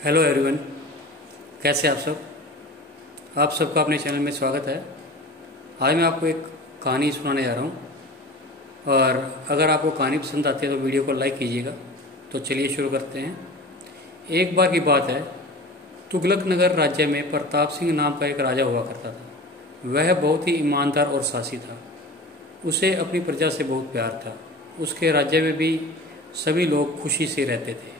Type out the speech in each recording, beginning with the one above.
Hello everyone, कैसे आप सब। आप सबका अपने चैनल में स्वागत है। आज मैं आपको एक कहानी सुनाने जा रहा हूँ और अगर आपको कहानी पसंद आती है तो वीडियो को लाइक कीजिएगा। तो चलिए शुरू करते हैं। एक बार की बात है, तुगलक नगर राज्य में प्रताप सिंह नाम का एक राजा हुआ करता था। वह बहुत ही ईमानदार और साहसी था। उसे अपनी प्रजा से बहुत प्यार था। उसके राज्य में भी सभी लोग खुशी से रहते थे।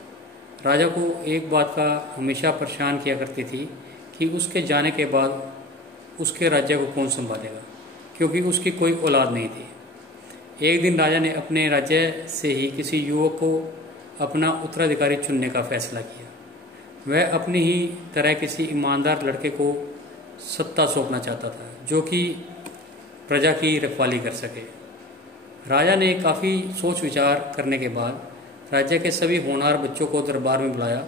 राजा को एक बात का हमेशा परेशान किया करती थी कि उसके जाने के बाद उसके राज्य को कौन संभालेगा, क्योंकि उसकी कोई औलाद नहीं थी। एक दिन राजा ने अपने राज्य से ही किसी युवक को अपना उत्तराधिकारी चुनने का फैसला किया। वह अपनी ही तरह किसी ईमानदार लड़के को सत्ता सौंपना चाहता था, जो कि प्रजा की रखवाली कर सके। राजा ने काफ़ी सोच विचार करने के बाद राज्य के सभी होनहार बच्चों को दरबार में बुलाया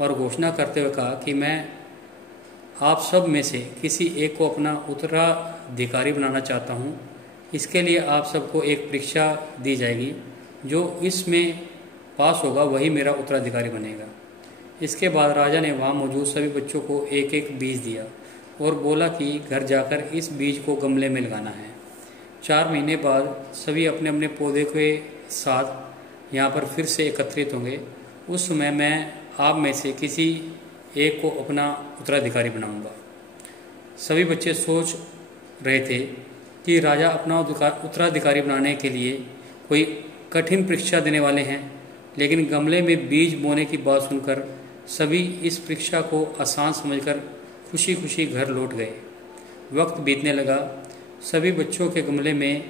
और घोषणा करते हुए कहा कि मैं आप सब में से किसी एक को अपना उत्तराधिकारी बनाना चाहता हूँ। इसके लिए आप सबको एक परीक्षा दी जाएगी। जो इसमें पास होगा वही मेरा उत्तराधिकारी बनेगा। इसके बाद राजा ने वहाँ मौजूद सभी बच्चों को एक एक बीज दिया और बोला कि घर जाकर इस बीज को गमले में लगाना है। 4 महीने बाद सभी अपने अपने पौधे के साथ यहाँ पर फिर से एकत्रित होंगे। उस समय मैं आप में से किसी एक को अपना उत्तराधिकारी बनाऊंगा। सभी बच्चे सोच रहे थे कि राजा अपना उत्तराधिकारी बनाने के लिए कोई कठिन परीक्षा देने वाले हैं, लेकिन गमले में बीज बोने की बात सुनकर सभी इस परीक्षा को आसान समझकर खुशी खुशी घर लौट गए। वक्त बीतने लगा। सभी बच्चों के गमले में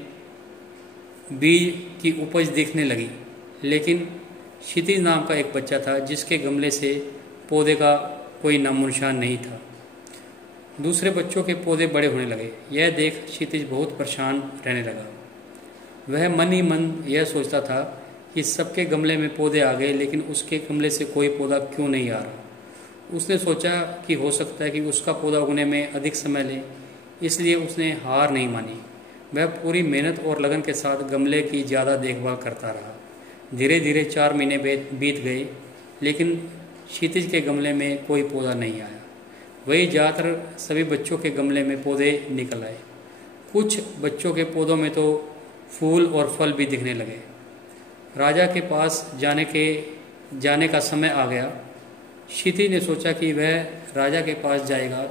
बीज की उपज दिखने लगी, लेकिन क्षितिज नाम का एक बच्चा था जिसके गमले से पौधे का कोई नामो निशान नहीं था। दूसरे बच्चों के पौधे बड़े होने लगे। यह देख क्षितिज बहुत परेशान रहने लगा। वह मन ही मन यह सोचता था कि सबके गमले में पौधे आ गए, लेकिन उसके गमले से कोई पौधा क्यों नहीं आ रहा। उसने सोचा कि हो सकता है कि उसका पौधा उगने में अधिक समय ले, इसलिए उसने हार नहीं मानी। वह पूरी मेहनत और लगन के साथ गमले की ज़्यादा देखभाल करता रहा। धीरे धीरे 4 महीने बीत गए, लेकिन क्षितिज के गमले में कोई पौधा नहीं आया। वही ज़्यादातर सभी बच्चों के गमले में पौधे निकल आए। कुछ बच्चों के पौधों में तो फूल और फल भी दिखने लगे। राजा के पास जाने का समय आ गया। क्षितिज ने सोचा कि वह राजा के पास जाएगा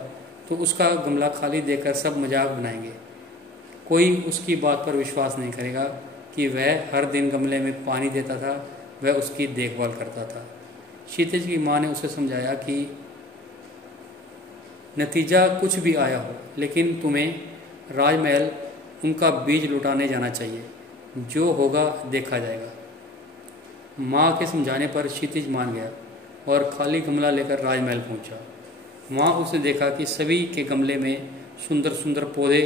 तो उसका गमला खाली देखकर सब मजाक बनाएंगे। कोई उसकी बात पर विश्वास नहीं करेगा कि वह हर दिन गमले में पानी देता था, वह उसकी देखभाल करता था। क्षितिज की माँ ने उसे समझाया कि नतीजा कुछ भी आया हो, लेकिन तुम्हें राजमहल उनका बीज लुटाने जाना चाहिए। जो होगा देखा जाएगा। माँ के समझाने पर क्षितिज मान गया और खाली गमला लेकर राजमहल पहुंचा। वहाँ उसने देखा कि सभी के गमले में सुंदर सुंदर पौधे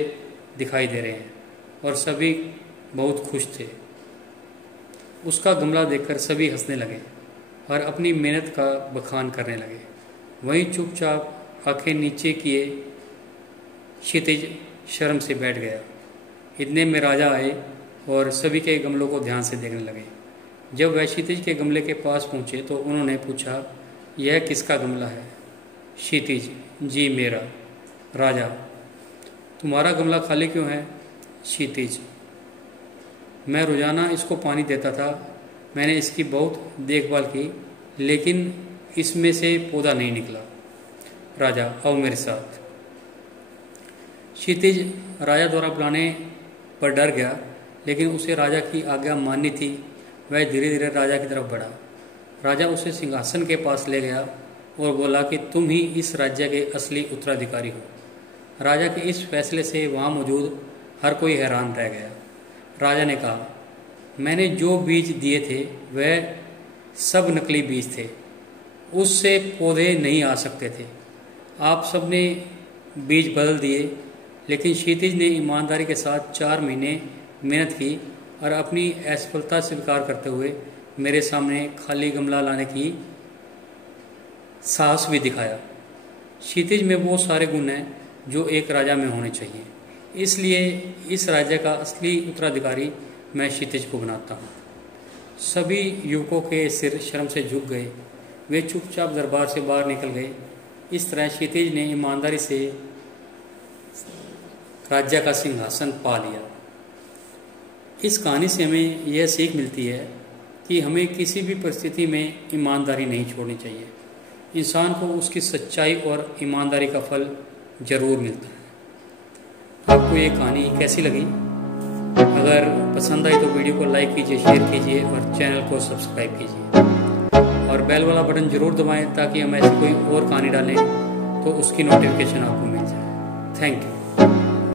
दिखाई दे रहे हैं और सभी बहुत खुश थे। उसका गमला देखकर सभी हंसने लगे और अपनी मेहनत का बखान करने लगे। वहीं चुपचाप आंखें नीचे किए क्षितिज शर्म से बैठ गया। इतने में राजा आए और सभी के गमलों को ध्यान से देखने लगे। जब वह क्षितिज के गमले के पास पहुंचे तो उन्होंने पूछा, यह किसका गमला है? क्षितिज, जी मेरा। राजा, तुम्हारा गमला खाली क्यों है? क्षितिज, मैं रोजाना इसको पानी देता था। मैंने इसकी बहुत देखभाल की, लेकिन इसमें से पौधा नहीं निकला। राजा, आओ मेरे साथ। क्षितिज राजा द्वारा बुलाने पर डर गया, लेकिन उसे राजा की आज्ञा माननी थी। वह धीरे धीरे राजा की तरफ बढ़ा। राजा उसे सिंहासन के पास ले गया और बोला कि तुम ही इस राज्य के असली उत्तराधिकारी हो। राजा के इस फैसले से वहाँ मौजूद हर कोई हैरान रह गया। राजा ने कहा, मैंने जो बीज दिए थे वह सब नकली बीज थे। उससे पौधे नहीं आ सकते थे। आप सब ने बीज बदल दिए, लेकिन क्षितिज ने ईमानदारी के साथ 4 महीने मेहनत की और अपनी असफलता स्वीकार करते हुए मेरे सामने खाली गमला लाने की साहस भी दिखाया। क्षितिज में वो सारे गुण हैं जो एक राजा में होने चाहिए। इसलिए इस राज्य का असली उत्तराधिकारी मैं क्षितिज को बनाता हूँ। सभी युवकों के सिर शर्म से झुक गए। वे चुपचाप दरबार से बाहर निकल गए। इस तरह क्षितिज ने ईमानदारी से राज्य का सिंहासन पा लिया। इस कहानी से हमें यह सीख मिलती है कि हमें किसी भी परिस्थिति में ईमानदारी नहीं छोड़नी चाहिए। इंसान को उसकी सच्चाई और ईमानदारी का फल जरूर मिलता है। आपको ये कहानी कैसी लगी? अगर पसंद आई तो वीडियो को लाइक कीजिए, शेयर कीजिए और चैनल को सब्सक्राइब कीजिए और बेल वाला बटन जरूर दबाएं ताकि हम ऐसी कोई और कहानी डालें तो उसकी नोटिफिकेशन आपको मिल जाए। Thank you.